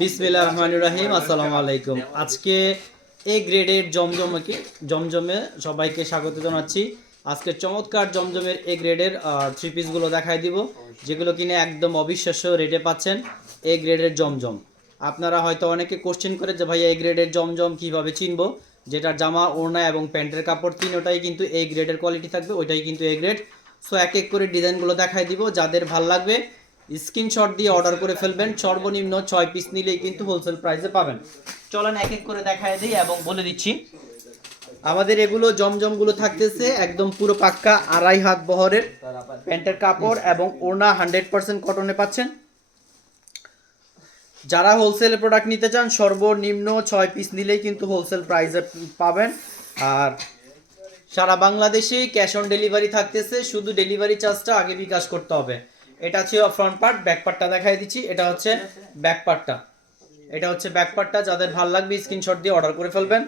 বিসমিল্লাহির রহমানির রহিম। আসসালামু আলাইকুম। আজকে এ গ্রেডের জমজমে সবাইকে স্বাগত জানাচ্ছি। আজকে চমৎকার জমজমের এ গ্রেডের থ্রি পিসগুলো দেখাই দিব, যেগুলো কিনে একদম অবিশ্বাস্য রেটে পাচ্ছেন। এ গ্রেডের জমজম আপনারা হয়তো অনেকে কোশ্চেন করে যে ভাই এ গ্রেডের জমজম কিভাবে চিনবো, যেটা জামা, ওড়না এবং প্যান্টের কাপড় তিনটাই কিন্তু এ গ্রেডের কোয়ালিটি থাকবে, ওইটাই কিন্তু এ গ্রেড। সো এক এক করে ডিজাইনগুলো দেখাই দিব, যাদের ভাল লাগবে স্ক্রিনশট দিয়ে অর্ডার করে ফেলবেন। সর্বনিম্ন 6 পিস নিলেই কিন্তু হোলসেল প্রাইসে পাবেন। চলেন এক এক করে দেখায় দিই এবং বলে দিচ্ছি। আমাদের এগুলো জমজমগুলো থাকতেছে একদম পুরো পাক্কা 2.5 হাত বহরের প্যান্টের কাপড় এবং ওড়না 100% কটনে পাচ্ছেন। যারা হোলসেল প্রোডাক্ট নিতে চান সর্বনিম্ন 6 পিস নিলেই কিন্তু হোলসেল প্রাইসে পাবেন। আর সারা বাংলাদেশে ক্যাশ অন ডেলিভারি থাকতেছে, শুধু ডেলিভারি চার্জটা আগে বিকাশ করতে হবে। এটা হচ্ছে ফ্রন্ট পার্ট, ব্যাক পার্টটা দেখাই দিচ্ছি। এটা হচ্ছে ব্যাক পার্টটা, যাদের ভালো লাগবে স্ক্রিনশট দিয়ে অর্ডার করে ফেলবেন।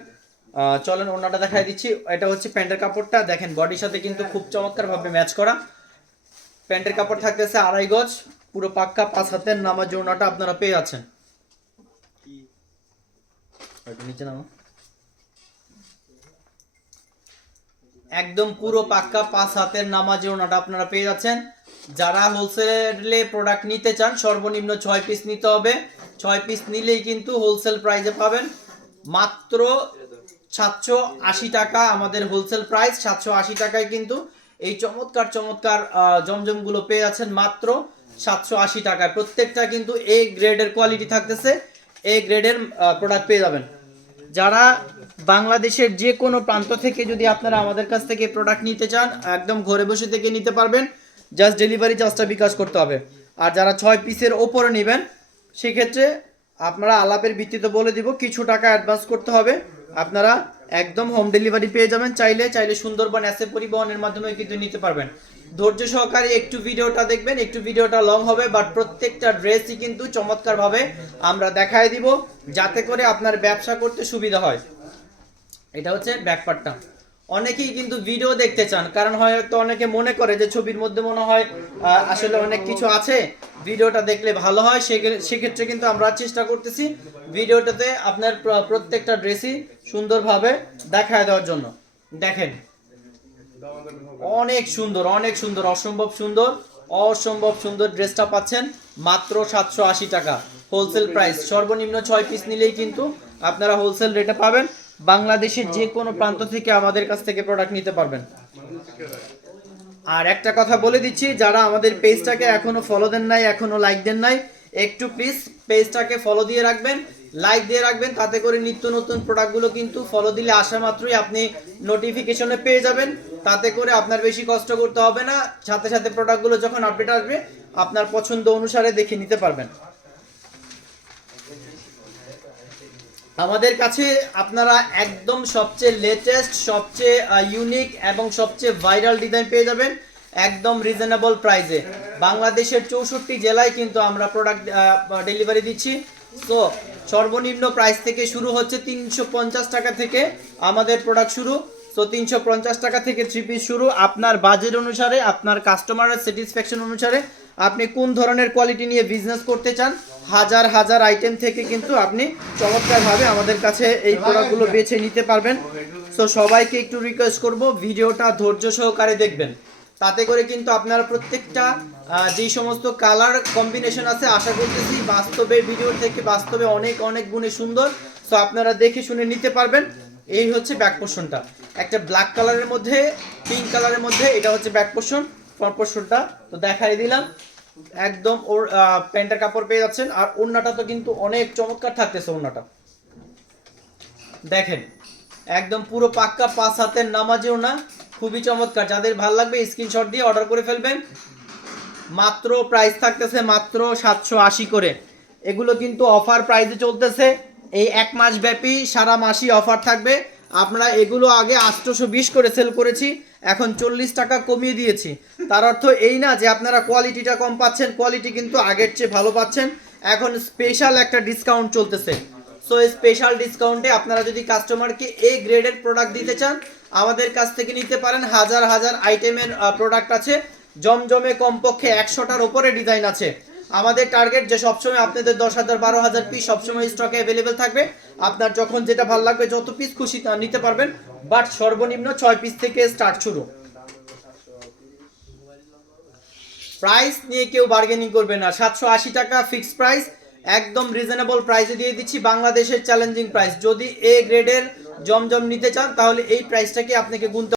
চলেন ওড়নাটা দেখাই দিচ্ছি। এটা হচ্ছে প্যান্টের কাপড়টা, দেখেন বডির সাথে কিন্তু খুব চমৎকারভাবে ম্যাচ করা। প্যান্টের কাপড় থাকতেছে 2.5 গজ, পুরো পাক্কা 5 হাতের নামাজ ওড়নাটা আপনারা পেয়ে যাচ্ছেন। নিচে নামো। একদম পুরো পাক্কা 5 হাতের নামাজি ওড়নাটা আপনারা পেয়ে যাচ্ছেন। যারা হোলসেলে প্রোডাক্ট নিতে চান সর্বনিম্ন 6 পিস নিতে হবে। 6 পিস নিলেই কিন্তু হোলসেল প্রাইসে পাবেন। মাত্র 780 টাকা আমাদের হোলসেল প্রাইস। 780 টাকায় কিন্তু এই চমৎকার জমজমগুলো পেয়ে যাচ্ছেন মাত্র 780 টাকায়। প্রত্যেকটা কিন্তু এ গ্রেডের কোয়ালিটি থাকতেছে, এ গ্রেডের প্রোডাক্ট পেয়ে যাবেন। যারা বাংলাদেশের যে কোনো প্রান্ত থেকে যদি আপনারা আমাদের কাছ থেকে প্রোডাক্ট নিতে চান একদম ঘরে বসে থেকে নিতে পারবেন, জাস্ট ডেলিভারি চার্জটা বিকাশ করতে হবে। আর যারা 6 পিসের ওপরে নেবেন সেক্ষেত্রে আপনারা আলাপের ভিত্তিতে বলে দিব কিছু টাকা অ্যাডভান্স করতে হবে, আপনারা একদম হোম ডেলিভারি পেয়ে যাবেন। চাইলে সুন্দরবন এসে পরিবহনের মাধ্যমে কিন্তু নিতে পারবেন। ধৈর্য সহকারে একটু ভিডিওটা দেখবেন, একটু ভিডিওটা লং হবে, বাট প্রত্যেকটা ড্রেসই কিন্তু চমৎকারভাবে আমরা দেখায় দিব, যাতে করে আপনার ব্যবসা করতে সুবিধা হয়। এটা হচ্ছে ব্যাকপার্টটা। অনেকেই কিন্তু ভিডিও দেখতে চান, কারণ হয়তো অনেকে মনে করে যে ছবির মধ্যে মনে হয় আসলে অনেক কিছু আছে, ভিডিওটা দেখলে ভালো হয়। সেক্ষেত্রে কিন্তু আমরা চেষ্টা করতেছি ভিডিওটাতে আপনার প্রত্যেকটা ড্রেসই সুন্দরভাবে দেখায় দেওয়ার জন্য। দেখেন অনেক সুন্দর, অসম্ভব সুন্দর ড্রেসটা পাচ্ছেন মাত্র 780 টাকা হোলসেল প্রাইস। সর্বনিম্ন 6 পিস নিলেই কিন্তু আপনারা হোলসেল রেটে পাবেন। বাংলাদেশের যে কোনো প্রান্ত থেকে আমাদের কাছ থেকে প্রোডাক্ট নিতে পারবেন। আর একটা কথা বলে দিচ্ছি, যারা আমাদের পেজটাকে এখনো ফলো দেন নাই, এখনো লাইক দেন নাই, একটু প্লিজ পেজটাকে ফলো দিয়ে রাখবেন, লাইক দিয়ে রাখবেন। তাতে করে নিত্য নতুন প্রোডাক্টগুলো কিন্তু ফলো দিলে আসা মাত্রই আপনি নোটিফিকেশনে পেয়ে যাবেন। তাতে করে আপনার বেশি কষ্ট করতে হবে না, সাথে সাথে প্রোডাক্টগুলো যখন আপডেট আসবে আপনার পছন্দ অনুসারে দেখে নিতে পারবেন। আমাদের কাছে আপনারা একদম সবচেয়ে লেটেস্ট, সবচেয়ে ইউনিক এবং সবচেয়ে ভাইরাল ডিজাইন পেয়ে যাবেন একদম রিজনেবল প্রাইসে। বাংলাদেশের 64 জেলায় কিন্তু আমরা প্রোডাক্ট ডেলিভারি দিচ্ছি। সো সর্বনিম্ন প্রাইস থেকে শুরু হচ্ছে 350 টাকা থেকে আমাদের প্রোডাক্ট শুরু। সো 350 টাকা থেকে 3 পিস শুরু। আপনার বাজেট অনুসারে, আপনার কাস্টমারের স্যাটিসফ্যাকশন অনুসারে আপনি কোন ধরনের কোয়ালিটি নিয়ে বিজনেস করতে চান, হাজার আইটেম থেকে কিন্তু আপনি চমৎকারভাবে আমাদের কাছে এই প্রোডাক্টগুলো বেছে নিতে পারবেন। সো সবাইকে একটু রিকোয়েস্ট করব ভিডিওটা ধৈর্য সহকারে দেখবেন, তাতে করে কিন্তু আপনারা প্রত্যেকটা যেই সমস্ত কালার কম্বিনেশন আছে আশা করতেছি বাস্তবে ভিডিও থেকে বাস্তবে অনেক গুণে সুন্দর। সো আপনারা দেখে শুনে নিতে পারবেন। এই হচ্ছে ব্যাক পোর্শনটা, একটা ব্ল্যাক কালারের মধ্যে পিঙ্ক কালারের মধ্যে, এটা হচ্ছে ব্যাক পোর্শন। ফ্রন্ট পোর্শনটা তো দেখাই দিলাম, একদম ওর প্যান্টের কাপড় পেয়ে যাচ্ছেন। আর ওড়নাটা তো কিন্তু অনেক চমৎকার থাকতেছে। ওড়নাটা দেখেন একদম পুরো পাক্কা 5 হাতের নামাজি ওড়না, খুবই চমৎকার। যাদের ভালো লাগবে স্ক্রিনশট দিয়ে অর্ডার করে ফেলবেন। মাত্র প্রাইস থাকতেছে মাত্র 780 করে। এগুলো কিন্তু অফার প্রাইসে চলতেছে, এই 1 মাস ব্যাপী সারা মাসই অফার থাকবে। আমরা এগুলো আগে 820 করে সেল করেছি, এখন 40 টাকা কমিয়ে দিয়েছি। তার অর্থ এই না যে আপনারা কোয়ালিটিটা কম পাচ্ছেন, কোয়ালিটি কিন্তু আগের চেয়ে ভালো পাচ্ছেন। এখন স্পেশাল একটা ডিসকাউন্ট চলতেছে। সো স্পেশাল ডিসকাউন্টে আপনারা যদি কাস্টমারকে এ গ্রেডের প্রোডাক্ট দিতে চান আমাদের কাছ থেকে নিতে পারেন। হাজার আইটেমের প্রোডাক্ট আছে। জমজমে কমপক্ষে 100টার উপরে ডিজাইন আছে। আমাদের টার্গেট যে সবসময় আপনাদের 10,000 12,000 পিস সবসময় স্টকে অ্যাভেলেবেল থাকবে। আপনার যখন যেটা ভালো লাগবে যত পিস খুশি তা নিতে পারবেন, বাট সর্বনিম্ন 6 পিস থেকে স্টার্ট শুরু। প্রাইস নিয়ে কেউ বার্গেনিং করবে না, 780 টাকা ফিক্সড প্রাইস, একদম রিজনেবল প্রাইসে দিয়ে দিচ্ছি, বাংলাদেশের চ্যালেঞ্জিং প্রাইস। যদি এ গ্রেডের জমজম নিতে চান তাহলে এই প্রাইসটাকে আপনাকে গুনতে